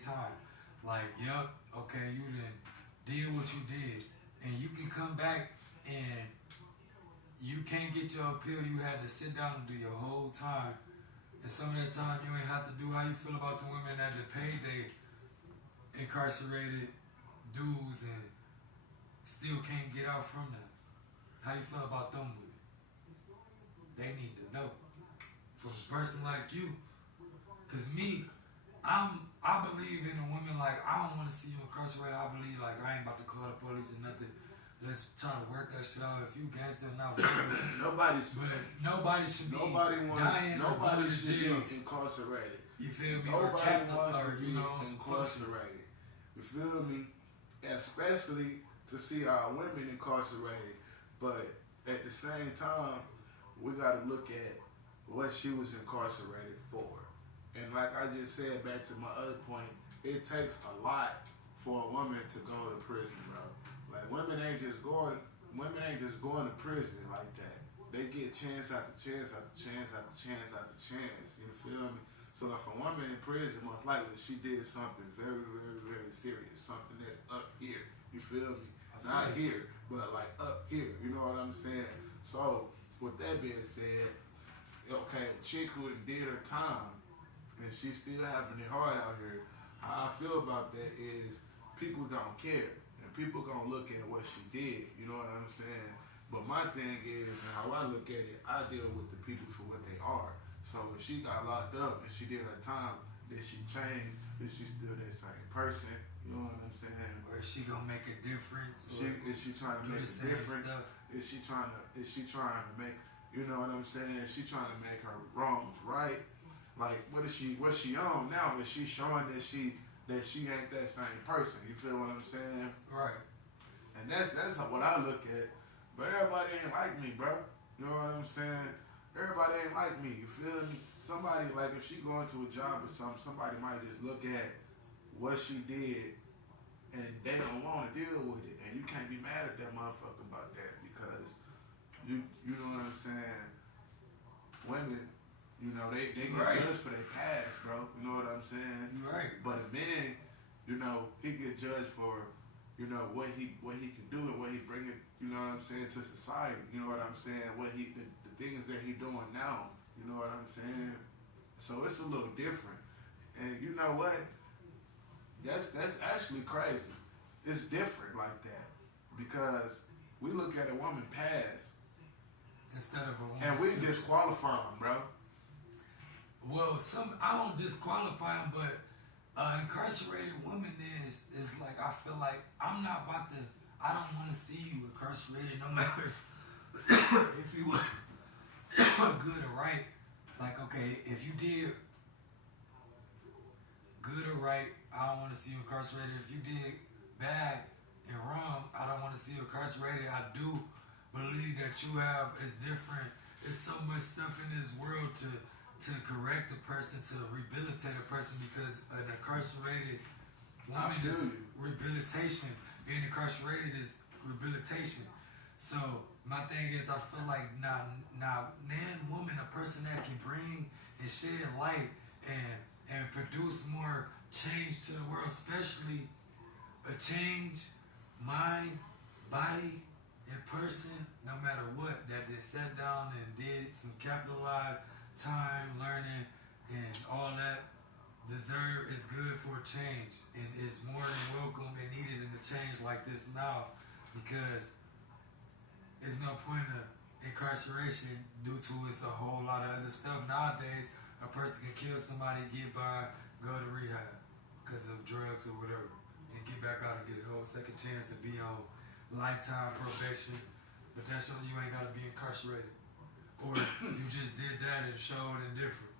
time. Like, yup, okay, you did what you did. And you can come back and you can't get your appeal. You had to sit down and do your whole time. And some of that time you ain't have to do. How you feel about the women that paid they incarcerated dudes and still can't get out from them? How you feel about them women? They need to know. From a person like you. Cause me, I believe in a woman. Like, I don't want to see you incarcerated. I believe like I ain't about to call the police or nothing. Let's try to work that shit out. If you gangster or not, nobody should be dying or going to jail. Incarcerated. You feel me? Nobody wants to be incarcerated. You feel me? Especially to see our women incarcerated. But at the same time, we got to look at what she was incarcerated for. And like I just said, back to my other point, it takes a lot for a woman to go to prison, bro. Like, women ain't just going to prison like that. They get chance after chance after chance after chance after chance. You feel me? So if a woman in prison, most likely she did something very, very, very serious, something that's up here. You feel me? Not here, but like up here. You know what I'm saying? So with that being said, okay, a chick who did her time and she still having it hard out here, how I feel about that is people don't care. People gonna look at what she did, you know what I'm saying? But my thing is, and how I look at it, I deal with the people for what they are. So if she got locked up and she did her time, did she change? Is she still that same person? You know what I'm saying? Or is she gonna make a difference? Is she trying to make a difference? Is she trying to make, you know what I'm saying? Is she trying to make her wrongs right? Like, what is she on now? Is she showing that she ain't that same person? You feel what I'm saying? Right. And that's what I look at. But everybody ain't like me, bro. You know what I'm saying? Everybody ain't like me. You feel me? Somebody, like, if she going to a job or something, somebody might just look at what she did and they don't want to deal with it. And you can't be mad at that motherfucker about that because you know what I'm saying? Women, you know, they get judged for their past, bro. You know what I'm saying? Right. But a man, you know, he get judged for, you know, what he can do and what he bringing, you know what I'm saying, to society. You know what I'm saying? The things that he doing now. You know what I'm saying? So it's a little different. And you know what? That's actually crazy. It's different like that because we look at a woman past instead of a woman, and we disqualify them, bro. Well, I don't disqualify them, but incarcerated woman is like, I feel like I don't want to see you incarcerated no matter if you were good or right. Like, okay, if you did good or right, I don't want to see you incarcerated. If you did bad and wrong, I don't want to see you incarcerated. I do believe that it's different. There's so much stuff in this world to correct a person, to rehabilitate a person, because an incarcerated woman is rehabilitation. Being incarcerated is rehabilitation. So my thing is, I feel like now man, woman, a person that can bring and shed light and produce more change to the world, especially a change mind, body, and person, no matter what, that they sat down and did some capitalized time, learning, and all that is good for change, and it's more than welcome and needed in a change like this now, because there's no point of incarceration due to it's a whole lot of other stuff. Nowadays, a person can kill somebody, get by, go to rehab because of drugs or whatever, and get back out and get a whole second chance and be on lifetime probation, but that's when you ain't got to be incarcerated. Or you just did that and showed indifferent.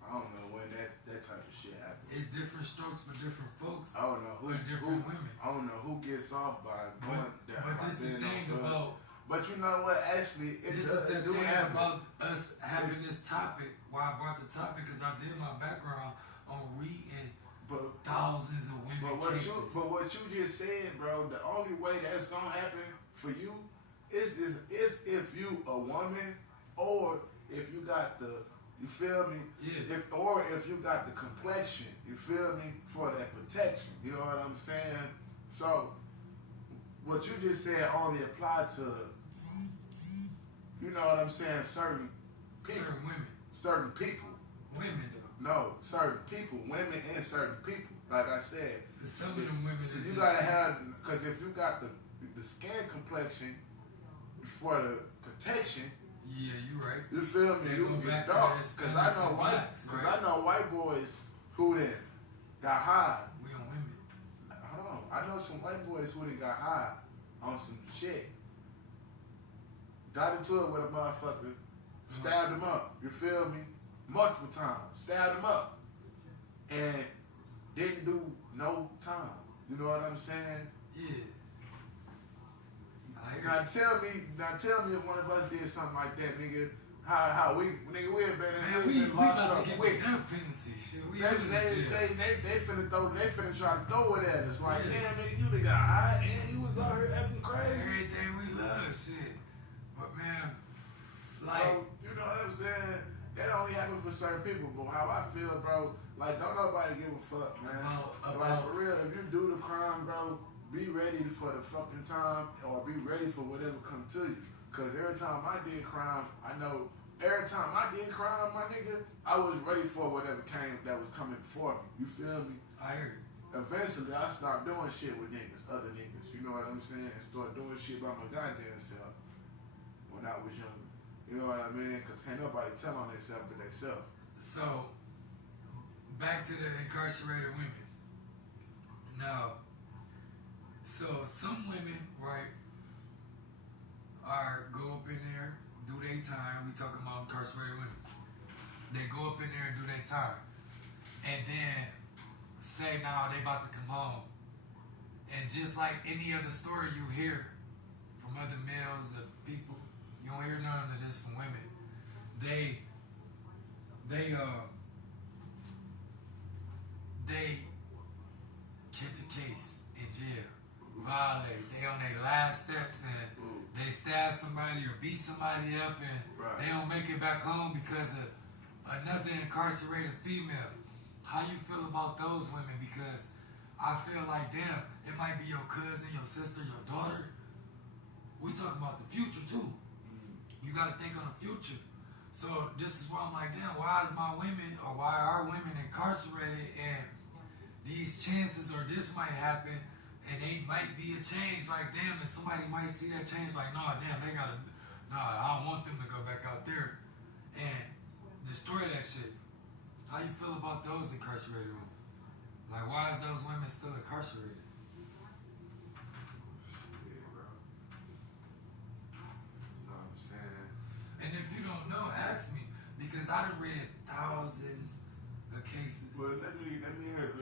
I don't know when that type of shit happens. It's different strokes for different folks. I don't know different women. I don't know who gets off by doing that. But this the thing about. But you know what? Actually, this is the thing about us having this topic. Why I brought the topic, because I did my background on reading thousands of women cases. But what you just said, bro, the only way that's gonna happen for you is if you a woman, or if you got the You feel me? Yeah. If you got the complexion, you feel me, for that protection. You know what I'm saying? So, what you just said only applied to, you know what I'm saying, certain people. Certain women. Certain people. Women, though. No, certain people. Women and certain people. Like I said. Some of them women. So you gotta have, because if you got the skin complexion for the protection. Yeah, you right. You feel me? They You go get back dark. to Because I know white boys who then got high. We on women. Hold on. I know some white boys who then got high on some shit. Got into it with a motherfucker. Stabbed him up. You feel me? Multiple times. Stabbed him up. And didn't do no time. You know what I'm saying? Yeah. Now tell me if one of us did something like that, nigga. How we had been man, we about to get the death penalty. Shit, they finna try to throw it at us. Like, damn, nigga, you done got high and you was out here acting crazy. Everything we love, shit. But man, like, so, you know what I'm saying? That only happen for certain people. But how I feel, bro, like, don't nobody give a fuck, man. Like, for real, if you do the crime, bro, be ready for the fucking time or be ready for whatever come to you. Because every time I did crime, my nigga, I was ready for whatever came that was coming before me. You feel me? I heard. Eventually, I stopped doing shit with niggas, other niggas. You know what I'm saying? And started doing shit by my goddamn self when I was younger. You know what I mean? Because can't nobody tell on themselves but themselves. So, back to the incarcerated women. Now, so some women, right, go up in there, do their time. We talking about incarcerated women. They go up in there and do their time. And then say now they about to come home. And just like any other story you hear from other males or people, you don't hear none of this from women. They catch a case in jail, violate, they on their last steps and they stab somebody or beat somebody up and they don't make it back home because of another incarcerated female. How you feel about those women? Because I feel like, damn, it might be your cousin, your sister, your daughter. We talking about the future too. You gotta think on the future. So this is why I'm like, damn, why are women incarcerated and these chances or this might happen and they might be a change, like damn, and somebody might see that change like, I don't want them to go back out there and destroy that shit. How you feel about those incarcerated women? Like, why is those women still incarcerated? Yeah, bro. You know what I'm saying? And if you don't know, ask me, because I done read thousands of cases. Well, let me hear